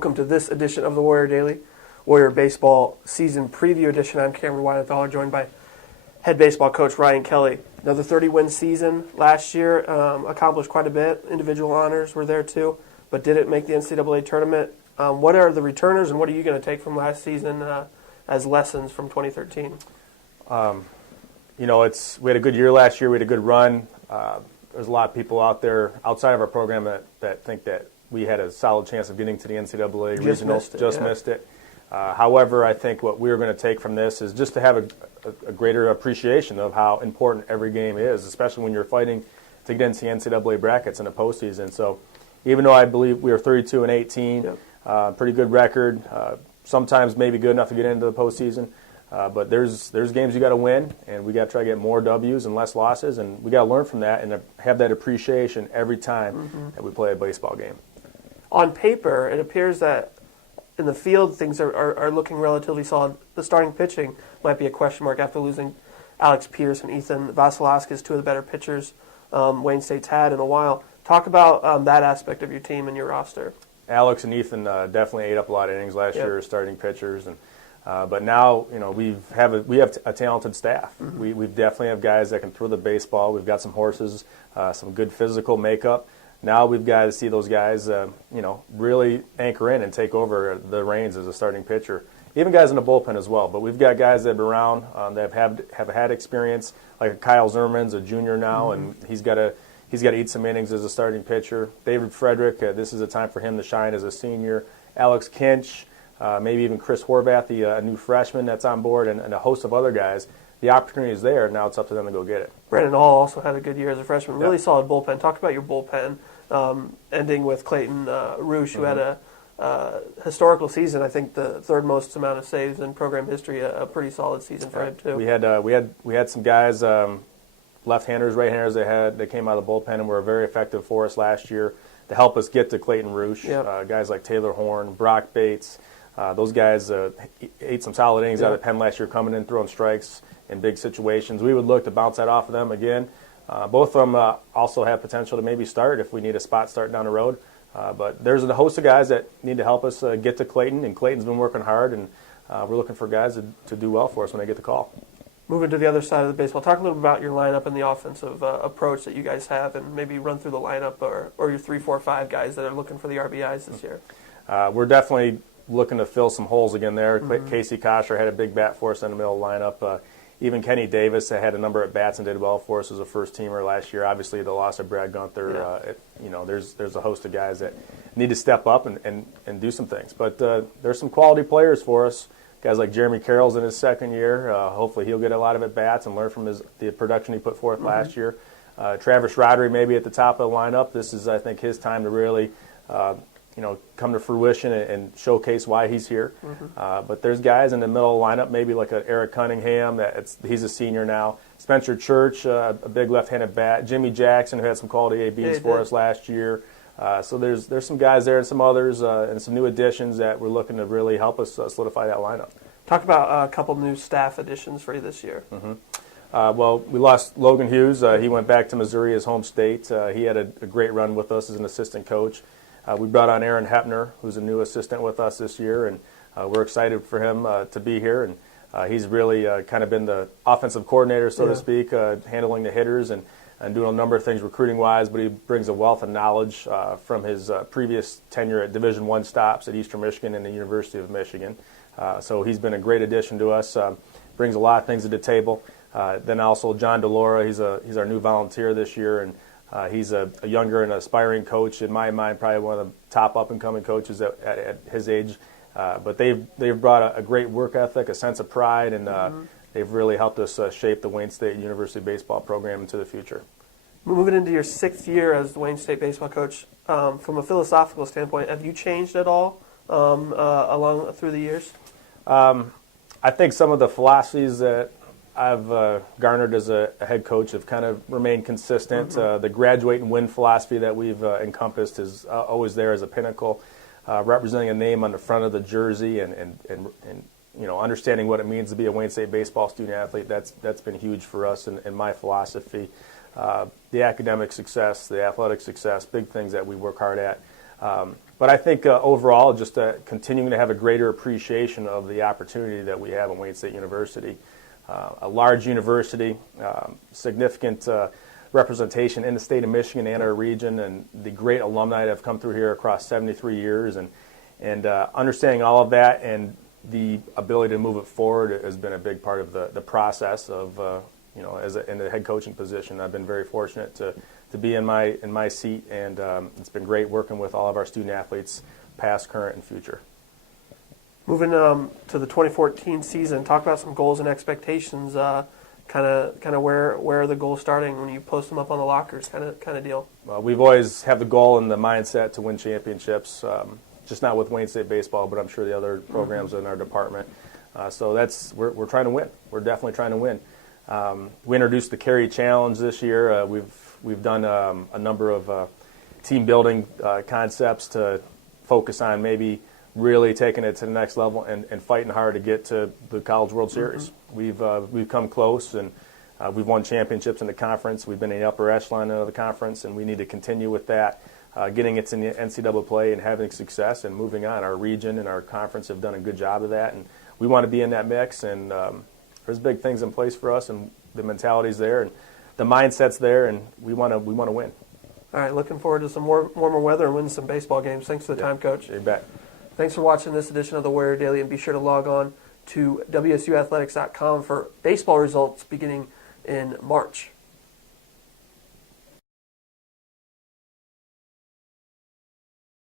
Welcome to this edition of the Warrior Daily, Warrior Baseball Season Preview Edition. I'm Cameron Weinenthaler, joined by head baseball coach Ryan Kelley. Another 30-win season last year, accomplished quite a bit. Individual honors were there too, but didn't make the NCAA tournament. What are the returners, and what are you going to take from last season as lessons from 2013? We had a good year last year. We had a good run. There's a lot of people out there outside of our program that think that we had a solid chance of getting to the NCAA regionals. Missed it. However, I think what we're going to take from this is just to have a greater appreciation of how important every game is, especially when you're fighting to get into the NCAA brackets in the postseason. So even though I believe we were 32-18, pretty good record, sometimes maybe good enough to get into the postseason, but there's games you got to win, and we got to try to get more W's and less losses, and we got to learn from that and have that appreciation every time that we play a baseball game. On paper, it appears that in the field things are looking relatively solid. The starting pitching might be a question mark after losing Alex Pierce and Ethan Vasilevsky, two of the better pitchers Wayne State's had in a while. Talk about that aspect of your team and your roster. Alex and Ethan definitely ate up a lot of innings last year as starting pitchers, and but now we have a talented staff. We definitely have guys that can throw the baseball. We've got some horses, some good physical makeup. Now we've got to see those guys, really anchor in and take over the reins as a starting pitcher. Even guys in the bullpen as well. But we've got guys that have been around that have had experience, like Kyle Zerman's a junior now, and he's got to eat some innings as a starting pitcher. David Frederick, this is a time for him to shine as a senior. Alex Kinch, maybe even Chris Horvath, a new freshman that's on board, and a host of other guys. The opportunity is there. Now it's up to them to go get it. Brandon Hall also had a good year as a freshman. Really solid bullpen. Talk about your bullpen, ending with Clayton Roosh, who had a historical season. I think the third most amount of saves in program history. A pretty solid season for him too. We had some guys, left-handers, right-handers. They came out of the bullpen and were very effective for us last year to help us get to Clayton Roosh. Guys like Taylor Horn, Brock Bates. Those guys ate some solid innings out of the pen last year, coming in throwing strikes in big situations. We would look to bounce that off of them again. Both of them also have potential to maybe start if we need a spot start down the road. But there's a host of guys that need to help us get to Clayton, and Clayton's been working hard, and we're looking for guys to do well for us when they get the call. Moving to the other side of the baseball, talk a little bit about your lineup and the offensive approach that you guys have, and maybe run through the lineup or your 3, 4, 5 guys that are looking for the RBIs this year. We're definitely looking to fill some holes again there. Casey Kosher had a big bat for us in the middle of the lineup. Even Kenny Davis had a number of bats and did well for us as a first-teamer last year. Obviously, the loss of Brad Gunther, there's a host of guys that need to step up and do some things. But there's some quality players for us. Guys like Jeremy Carroll's in his second year. Hopefully he'll get a lot of at-bats and learn from the production he put forth last year. Travis Roddery maybe at the top of the lineup. This is, I think, his time to really come to fruition and showcase why he's here. But there's guys in the middle of the lineup, maybe like Eric Cunningham, he's a senior now. Spencer Church, a big left-handed bat. Jimmy Jackson, who had some quality ABs for us last year. So there's some guys there and some others and some new additions that we're looking to really help us solidify that lineup. Talk about a couple new staff additions for you this year. Well, we lost Logan Hughes. He went back to Missouri, his home state. He had a great run with us as an assistant coach. We brought on Aaron Hepner, who's a new assistant with us this year, and we're excited for him to be here. And he's really kind of been the offensive coordinator, so to speak, handling the hitters and doing a number of things recruiting-wise, but he brings a wealth of knowledge from his previous tenure at Division I stops at Eastern Michigan and the University of Michigan. So he's been a great addition to us, brings a lot of things to the table. Then also John DeLora, he's our new volunteer this year, and he's a younger and aspiring coach, in my mind, probably one of the top up-and-coming coaches at his age. But they've brought a great work ethic, a sense of pride, and they've really helped us shape the Wayne State University baseball program into the future. Moving into your 6th year as the Wayne State baseball coach, from a philosophical standpoint, have you changed at all through the years? I think some of the philosophies that I've garnered as a head coach have kind of remained consistent. The graduate and win philosophy that we've encompassed is always there as a pinnacle, representing a name on the front of the jersey and understanding what it means to be a Wayne State baseball student athlete. That's been huge for us in my philosophy. The academic success, the athletic success, big things that we work hard at. But I think overall, just continuing to have a greater appreciation of the opportunity that we have at Wayne State University. A large university, significant representation in the state of Michigan and our region, and the great alumni that have come through here across 73 years. And understanding all of that and the ability to move it forward has been a big part of the process of, in the head coaching position. I've been very fortunate to be in my seat, and it's been great working with all of our student athletes, past, current, and future. Moving to the 2014 season, talk about some goals and expectations. Kind of where are the goals starting when you post them up on the lockers, kind of deal. We've always have the goal and the mindset to win championships, just not with Wayne State baseball, but I'm sure the other programs in our department. So we're trying to win. We're definitely trying to win. We introduced the Carry Challenge this year. We've done a number of team building concepts to focus on maybe really taking it to the next level and fighting hard to get to the College World Series. We've come close, and we've won championships in the conference. We've been in the upper echelon of the conference, and we need to continue with that, getting it in the NCAA play and having success and moving on. Our region and our conference have done a good job of that, and we want to be in that mix. And there's big things in place for us, and the mentality's there, and the mindset's there, and we want to win. All right, looking forward to some warmer weather and winning some baseball games. Thanks for the time, Coach. You bet. Thanks for watching this edition of the Warrior Daily, and be sure to log on to WSUathletics.com for baseball results beginning in March.